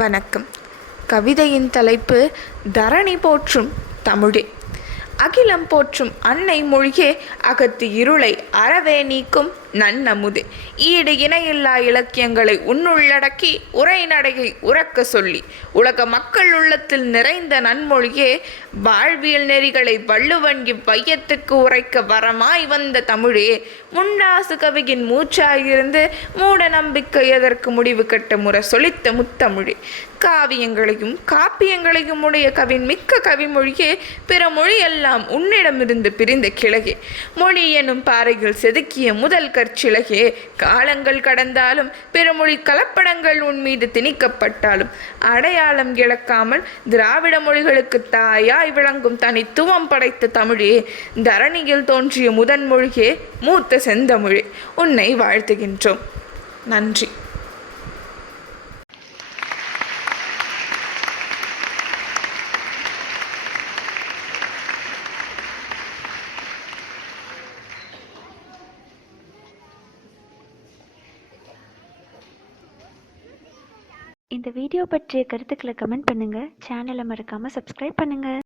வணக்கம். கவிதையின் தலைப்பு தரணி போற்றும் தமிழே. அகிலம் போற்றும் அன்னை மொழியே, அகத்து இருளை அறவே நீக்கும் நன்னமுதே. ஈடு இணையில்லா இலக்கியங்களை உன்னுள்ளடக்கி உரைநடையை உறக்க சொல்லி உலக மக்கள் உள்ளத்தில் நிறைந்த நன்மொழியே, வாழ்வியல் நெறிகளை வள்ளுவன் இவ்வையத்துக்கு உரைக்க வரமாய் வந்த தமிழே. முண்டாசு கவியின் மூச்சாயிருந்து மூட நம்பிக்கை எதற்கு முடிவு கட்ட முறை சொலித்த முத்தமிழே. காவியங்களையும் காப்பியங்களையும் உடைய கவின் மிக்க கவிமொழியே, பிற மொழியெல்லாம் உன்னிடமிருந்து பிரிந்த கிளையே. மொழி எனும் பாறையில் செதுக்கிய முதல் கற்சிலையே, காலங்கள் கடந்தாலும் பிறமொழி கலப்படங்கள் உன் மீது திணிக்கப்பட்டாலும் அடையாளம் இழக்காமல் திராவிட மொழிகளுக்கு தாயாய் விளங்கும் தனித்துவம் படைத்த தமிழே, தரணியில் தோன்றிய முதன்மொழியே, மூத்த செந்தமிழே, உன்னை வாழ்த்துகின்றோம். நன்றி. இந்த வீடியோ பற்றிய கருத்துக்களை கமெண்ட் பண்ணுங்கள். சேனலை மறக்காமல் சப்ஸ்கிரைப் பண்ணுங்கள்.